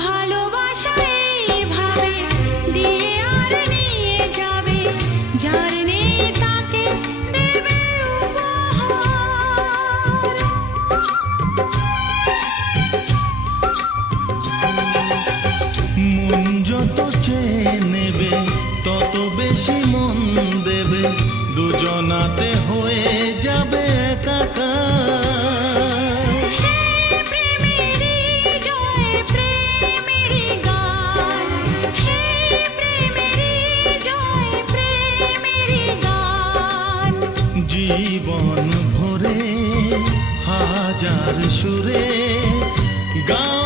ভালোবাসা এইভাবে দিয়ে আর নিয়ে যাবে, যার নেই তাকে দেবে উপহার। মন যত চেয়ে নেবে তত বেশি মন দেবে, দুজনাতে হয়ে যাবে একাকার। সেই প্রেমেরই জয় প্রেমেরই গান, সেই প্রেমেরই জয় প্রেমেরই গান। জীবন ভরে হাজার সুরে গাও